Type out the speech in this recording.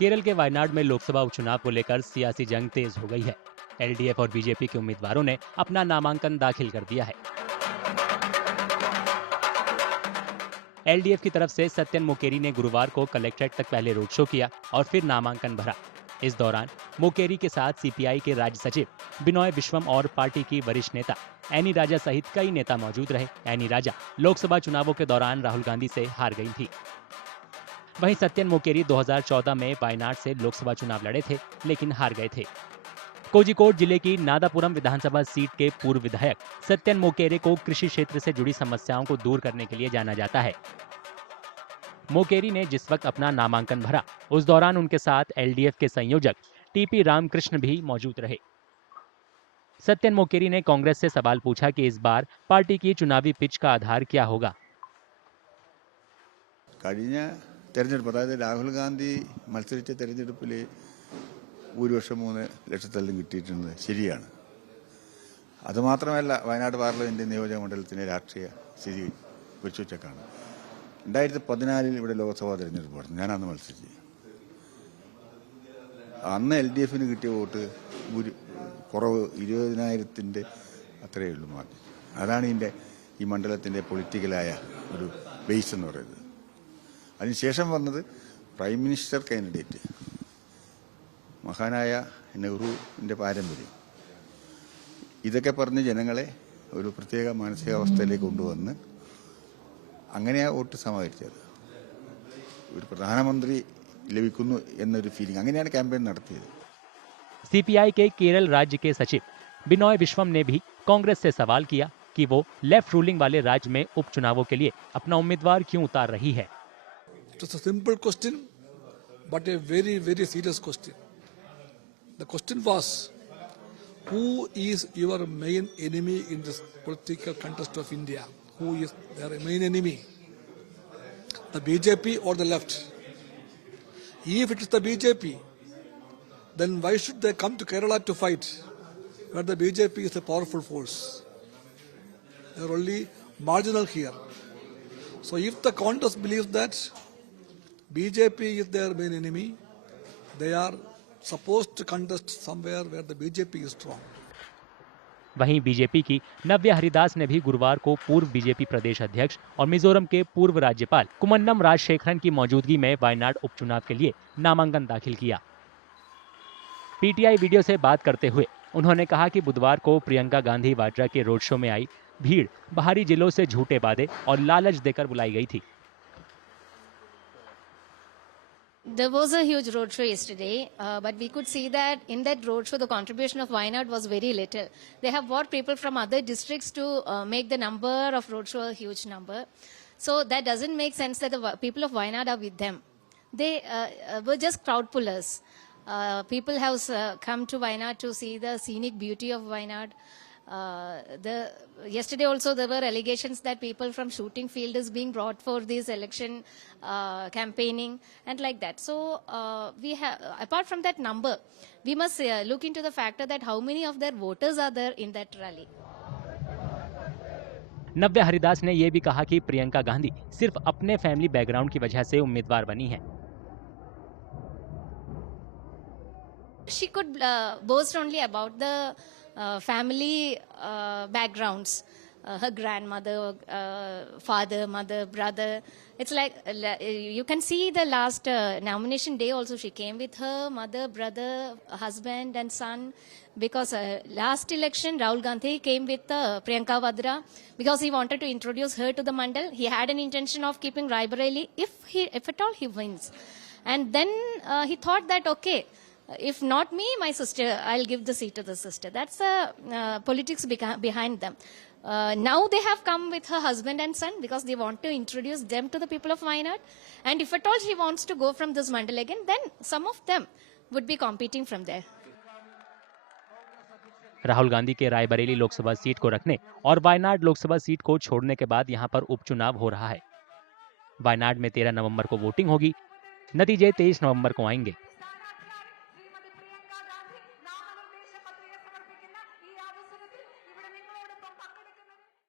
केरल के वायनाड में लोकसभा उपचुनाव को लेकर सियासी जंग तेज हो गई है। एलडीएफ और बीजेपी के उम्मीदवारों ने अपना नामांकन दाखिल कर दिया है। एलडीएफ की तरफ से सत्यन मोकेरी ने गुरुवार को कलेक्ट्रेट तक पहले रोड शो किया और फिर नामांकन भरा। इस दौरान मोकेरी के साथ सीपीआई के राज्य सचिव बिनॉय विश्वम और पार्टी की वरिष्ठ नेता एनी राजा सहित कई नेता मौजूद रहे। एनी राजा लोकसभा चुनावों के दौरान राहुल गांधी से हार गई थी। वहीं सत्यन मोकेरी 2014 में वायनाड से लोकसभा चुनाव लड़े थे, लेकिन हार गए थे। कोझिकोड जिले की नादापुरम विधानसभा सीट के पूर्व विधायक सत्यन मोकेरे को कृषि क्षेत्र से जुड़ी समस्याओं को दूर करने के लिए जाना जाता है। मोकेरी ने जिस वक्त अपना नामांकन भरा, उस दौरान उनके साथ एलडीएफ के संयोजक टीपी रामकृष्ण भी मौजूद रहे। सत्यन मोकेरी ने कांग्रेस से सवाल पूछा कि इस बार पार्टी की चुनावी पिच का आधार क्या होगा। തെരഞ്ഞെടുപ്പ് അതായത് രാഹുൽ ഗാന്ധി മത്സരിച്ച തെരഞ്ഞെടുപ്പിൽ ഭൂരിപക്ഷം 3 ലക്ഷത്തിലും കിട്ടിയിട്ടുണ്ട്, ശരിയാണ്. അതുമാത്രമല്ല, വയനാട് പാർലമെന്റ് നിയോജക മണ്ഡലത്തിലെ രാഷ്ട്രീയ സ്ഥിതി വെച്ചുവെച്ചാണ് 2014 ഇവിടെ ലോക്സഭാ തെരഞ്ഞെടുപ്പ് നടന്നു. ഞാൻ അന്ന് മത്സരിച്ചു. അന്ന് എൽഡിഎഫിന് കിട്ടിയ വോട്ട് കുറവ് 20,000-ന്റെ അത്രയേ ഉള്ളൂ മാർജിൻ. അതാണ് ഈ മണ്ഡലത്തിന്റെ പൊളിറ്റിക്കലായ ഒരു ബേസ് എന്ന് പറയുന്നത്. അതിനുശേഷം വന്നത് പ്രൈം മിനിസ്റ്റർ കാൻഡിഡേറ്റ് മഹാനായ നെഹ്റുവിൻ്റെ പാരമ്പര്യം. ഇതൊക്കെ പറഞ്ഞ് ജനങ്ങളെ ഒരു പ്രത്യേക മാനസികാവസ്ഥയിലേക്ക് കൊണ്ടുവന്ന് അങ്ങനെയാണ് വോട്ട് സമാഹരിച്ചത്. ഒരു പ്രധാനമന്ത്രി ലഭിക്കുന്നു എന്നൊരു ഫീലിംഗ്, അങ്ങനെയാണ് ക്യാമ്പയിൻ നടത്തിയത്. सीपीआई के केरल राज्य के सचिव बिनॉय विश्वम ने भी कांग्रेस से सवाल किया कि वो लेफ्ट रूलिंग वाले राज्य में उपचुनावों के लिए अपना उम्मीदवार क्यों उतार रही है। It's a simple question, but a very, very serious question. The question was, who is your main enemy in this political contest of India? Who is their main enemy? The BJP or the left? If it is the BJP, then why should they come to Kerala to fight, where the BJP is a powerful force? They are only marginal here. So if the Congress believes that BJP is their main enemy, they are supposed to contest somewhere where the BJP is strong. वहीं BJP की नव्या हरिदास ने भी गुरुवार को पूर्व BJP प्रदेश अध्यक्ष और मिजोरम के पूर्व राज्यपाल कुमन्नम राजशेखरन की मौजूदगी में वायनाड उपचुनाव के लिए नामांकन दाखिल किया। पीटीआई वीडियो से बात करते हुए उन्होंने कहा कि बुधवार को प्रियंका गांधी वाड्रा के रोड शो में आई भीड़ बाहरी जिलों से झूठे वादे और लालच देकर बुलाई गई थी। There was a huge roadshow yesterday, but we could see that in that roadshow the contribution of Wayanad was very little. They have brought people from other districts to make the number of roadshow a huge number. So that doesn't make sense that the people of Wayanad are with them. They were just crowd pullers. People have come to Wayanad to see the scenic beauty of Wayanad. Yesterday also there were allegations that people from shooting field is being brought for this election campaigning and like that. So we have, apart from that number, we must look into the factor that how many of their voters are there in that rally. नव्या हरिदास ने यह भी कहा कि प्रियंका गांधी सिर्फ अपने family background की वजह से उम्मीदवार बनी है। She could boast only about the family backgrounds, her grandmother, father, mother, brother. It's like you can see the last nomination day also she came with her mother, brother, husband and son, because last election Rahul Gandhi came with Priyanka Vadra because he wanted to introduce her to the mandal. He had an intention of keeping Raebareli if at all he wins, and then he thought that okay, if not me, my sister, I'll give the seat to the sister. That's the politics behind them. Now they have come with her husband and son because they want to introduce them to the people of Wayanad. And if at all she wants to go from this mandal again, then some of them would be competing from there. Rahul Gandhi के Raebareli Lok Sabha seat को रखने और Wayanad Lok Sabha seat को छोड़ने के बाद यहां पर उपचुनाव हो रहा है। वायनाड में 13 नवंबर को वोटिंग होगी। नतीजे 23 नवंबर को आएंगे।